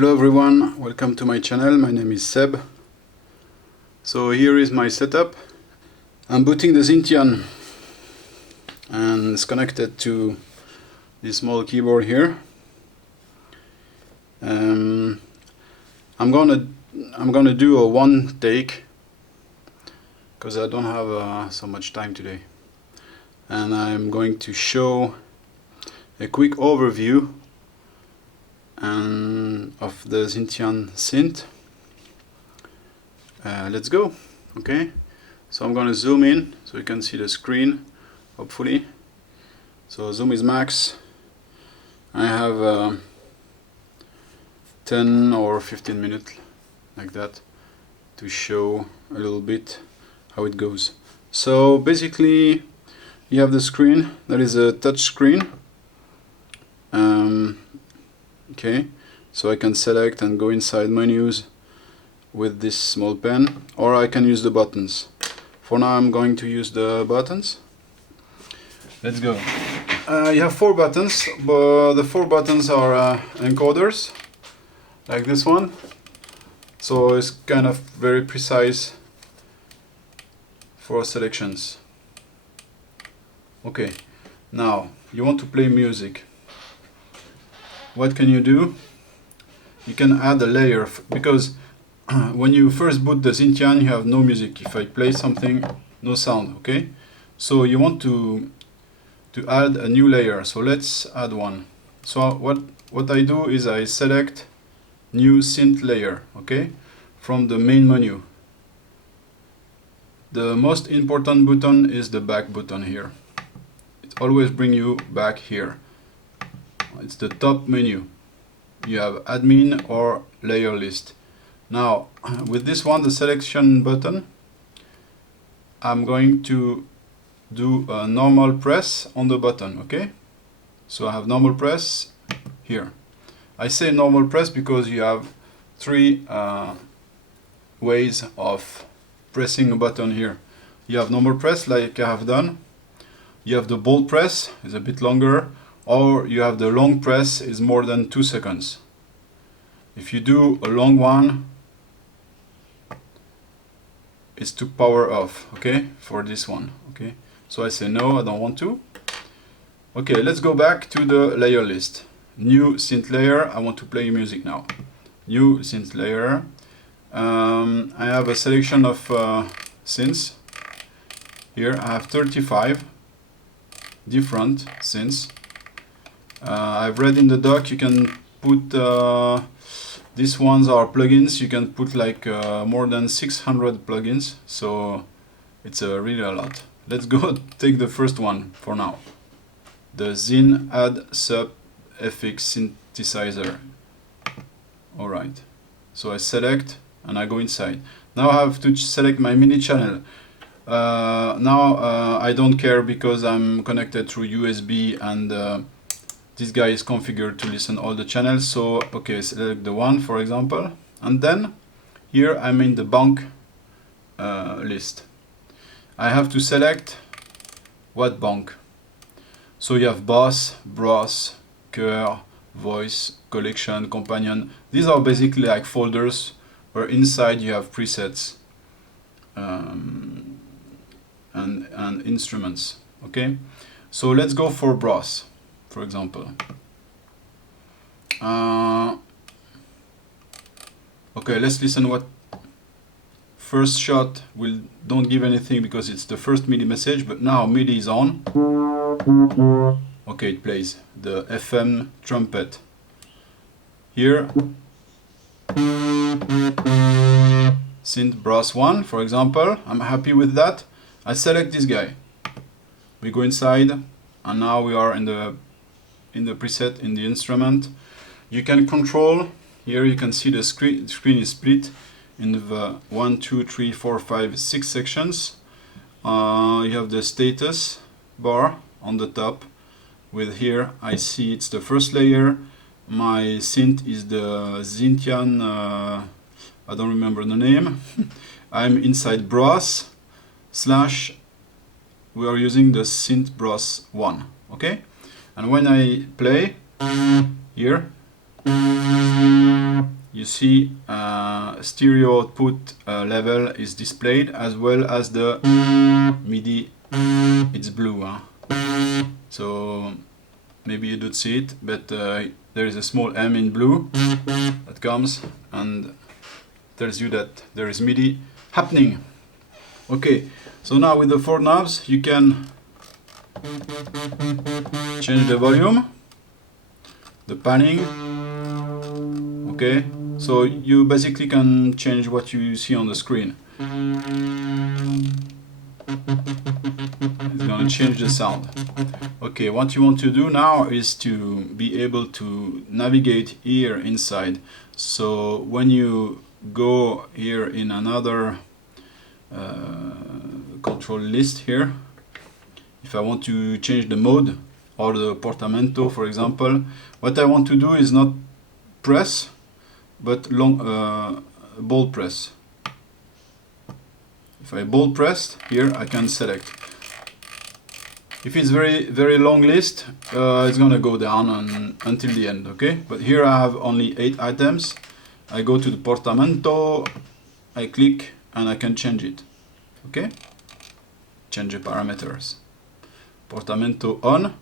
Hello everyone, welcome to my channel. My name is Seb. So here is my setup. I'm booting the Zynthian and it's connected to this small keyboard here. I'm gonna do a one take because I don't have so much time today, and I'm going to show a quick overview of the Zynthian synth. Let's go. Okay, so I'm gonna zoom in so you can see the screen, hopefully. So zoom is max. I have 10 or 15 minutes like that to show a little bit how it goes. So basically you have the screen, that is a touch screen. Okay, so I can select and go inside menus with this small pen, or I can use the buttons. For now I'm going to use the buttons. Let's go. You have 4 buttons, but the 4 buttons are encoders, like this one. So it's kind of very precise for selections. Okay, now you want to play music. What can you do? You can add a layer, because when you first boot the Zynthian you have no music. If I play something, no sound, okay? So you want to add a new layer, so let's add one. So what I do is I select new synth layer, okay, from the main menu. The most important button is the back button here. It always brings you back here. It's the top menu. You have admin or layer list. Now with this one, the selection button, I'm going to do a normal press on the button, okay? So I have normal press here. I say normal press because you have 3 ways of pressing a button here. You have normal press like I have done. You have the bold press, is a bit longer, or you have the long press, is more than 2 seconds. If you do a long one, it's to power off, okay, for this one, okay? So I say no, I don't want to. Okay, let's go back to the layer list. New synth layer, I want to play music now. New synth layer. I have a selection of synths. Here I have 35 different synths. I've read in the doc you can put, these ones are plugins, you can put like more than 600 plugins, so it's really a lot. Let's go take the first one for now. The Zyn Add Sub FX synthesizer. Alright, so I select and I go inside. Now I have to select my MIDI channel. I don't care because I'm connected through USB and this guy is configured to listen all the channels. So okay, select the one for example, and then here I'm in the bank list. I have to select what bank. So you have bass, brass, chœur, voice, collection, companion. These are basically like folders where inside you have presets and instruments. Okay, so let's go for brass, for example. Okay, let's listen what first shot don't give anything because it's the first MIDI message, but now MIDI is on. Okay, it plays the FM trumpet. Here, synth brass 1, for example. I'm happy with that. I select this guy. We go inside, and now we are in the preset in the instrument. You can control. Here you can see the screen is split in the 1, 2, 3, 4, 5, 6 sections. You have the status bar on the top. With here I see it's the first layer. My synth is the Zynthian, I don't remember the name. I'm inside brass / we are using the synth brass 1, okay? And when I play here, you see stereo output level is displayed, as well as the MIDI. It's blue, huh? So maybe you don't see it, but there is a small M in blue that comes and tells you that there is MIDI happening. Okay, so now with the 4 knobs you can change the volume, the panning. Okay, so you basically can change what you see on the screen. It's gonna change the sound. Okay, what you want to do now is to be able to navigate here inside. So when you go here in another control list here, if I want to change the mode or the portamento, for example, what I want to do is not press, but bold press. If I bold press here, I can select. If it's very long list, it's gonna go down until the end. Okay, but here I have only 8 items. I go to the portamento, I click, and I can change it. Okay, change the parameters. Portamento on.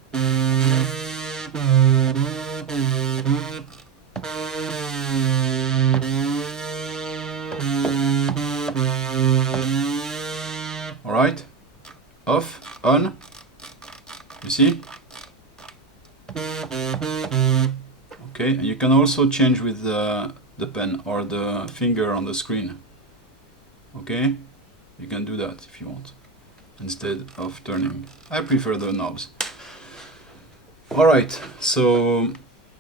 Alright, off, on, you see? Okay, and you can also change with the pen or the finger on the screen. Okay, you can do that if you want, instead of turning. I prefer the knobs. Alright, so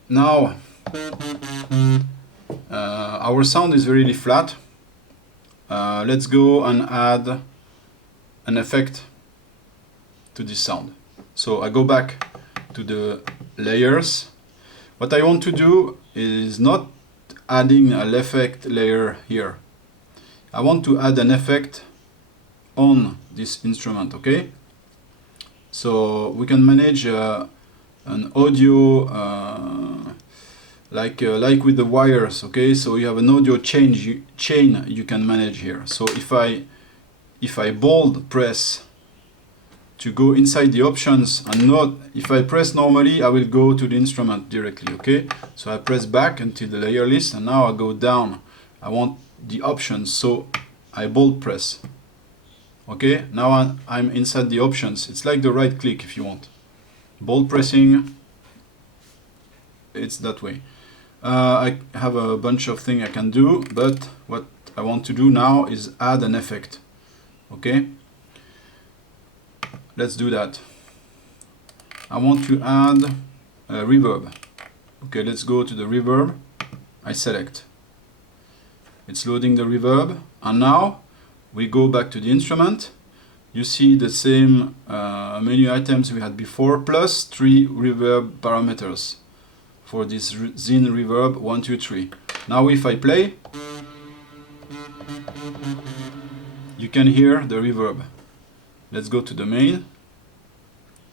now our sound is really flat. Let's go and add an effect to this sound. So I go back to the layers. What I want to do is not adding an effect layer here. I want to add an effect on this instrument, okay? So we can manage an audio like with the wires, okay? So you have an audio chain you can manage here. So if I bold press to go inside the options, and not if I press normally, I will go to the instrument directly, okay? So I press back until the layer list, and now I go down. I want the options, so I bold press. Okay, now I'm inside the options. It's like the right click if you want. Bold pressing, it's that way. I have a bunch of things I can do, but what I want to do now is add an effect. Okay, let's do that. I want to add a reverb. Okay, let's go to the reverb. I select. It's loading the reverb, and now we go back to the instrument. You see the same menu items we had before, plus 3 reverb parameters for this Zyn reverb 1, 2, 3. Now if I play, you can hear the reverb. Let's go to the main,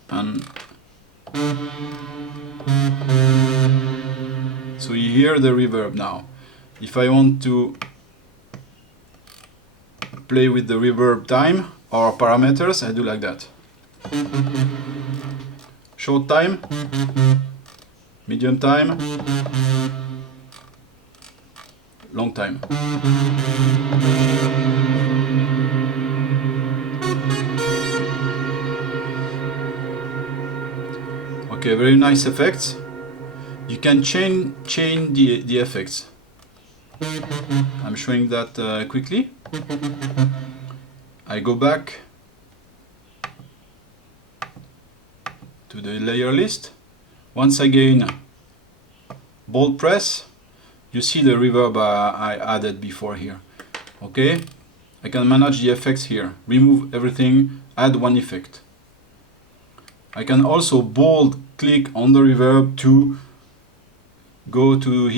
and so you hear the reverb now. If I want to play with the reverb time or parameters, I do like that. Short time, medium time, long time. Okay, very nice effects. You can chain the effects. I'm showing that quickly. I go back to the layer list. Once again, bold press. You see the reverb I added before here. Okay, I can manage the effects here. Remove everything, add one effect. I can also bold click on the reverb to go to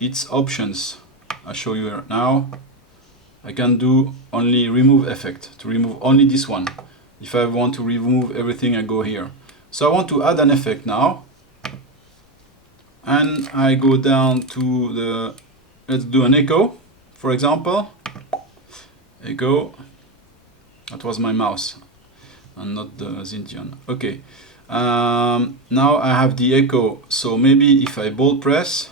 its options. I'll show you now. I can do only remove effect to remove only this one. If I want to remove everything, I go here. So I want to add an effect now, and I go down to the let's do an echo, for example. Echo. That was my mouse and not the Zynthian. Okay. Now I have the echo, so maybe if I bold press,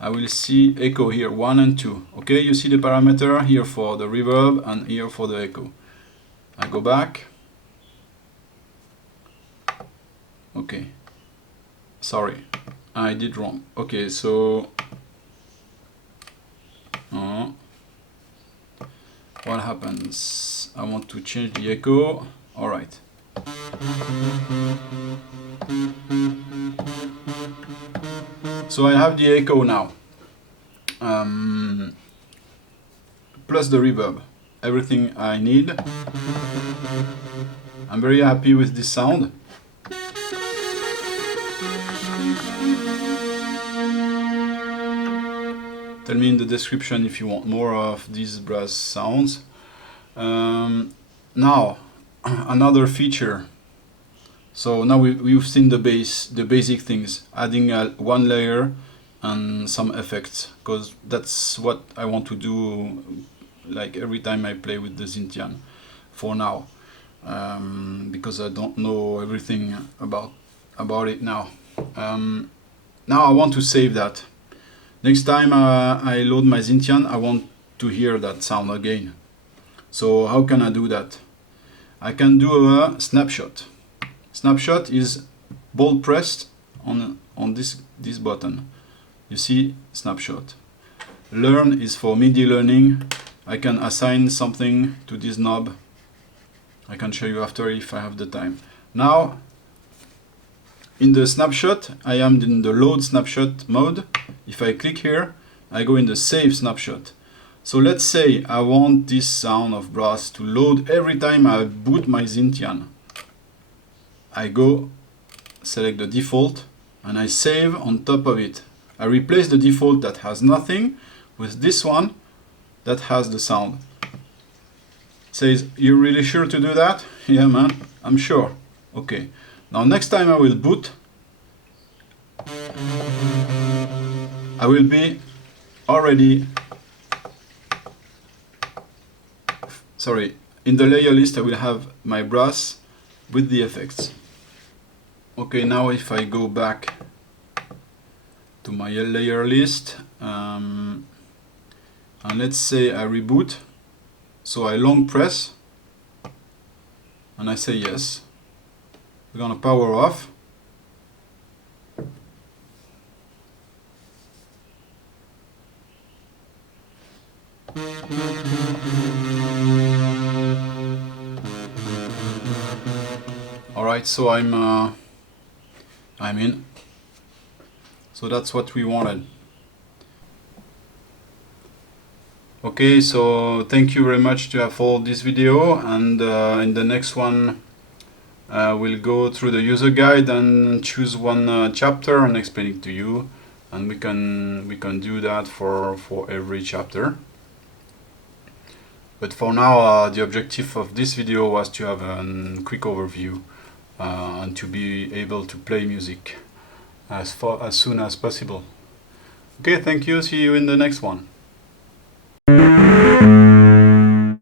I will see echo here, 1 and 2. Okay, you see the parameter here for the reverb and here for the echo. I go back. Okay. Sorry, I did wrong. Okay, so what happens? I want to change the echo. All right. So I have the echo now, plus the reverb, everything I need. I'm very happy with this sound. Tell me in the description if you want more of these brass sounds. Now, another feature. So now we've seen the basic things, adding one layer and some effects, because that's what I want to do, like every time I play with the Zynthian, for now, because I don't know everything about it now. Now I want to save that. Next time I load my Zynthian, I want to hear that sound again. So how can I do that? I can do a snapshot. Snapshot is bold pressed on this button. You see, snapshot. Learn is for MIDI learning. I can assign something to this knob. I can show you after if I have the time. Now, in the snapshot, I am in the load snapshot mode. If I click here, I go in the save snapshot. So let's say I want this sound of brass to load every time I boot my Zynthian. I go, select the default, and I save on top of it. I replace the default that has nothing with this one that has the sound. Says, you're really sure to do that? Yeah, man, I'm sure. Okay. Now next time I will boot, I will be already, in the layer list I will have my brass with the effects. Okay, now if I go back to my layer list, and let's say I reboot, so I long press, and I say yes. We're gonna power off. Alright, so I'm in. So that's what we wanted. Okay, so thank you very much to have followed this video, and in the next one we'll go through the user guide and choose one chapter and explain it to you, and we can do that for every chapter. But for now, the objective of this video was to have a quick overview and to be able to play music as soon as possible. Okay, thank you. See you in the next one.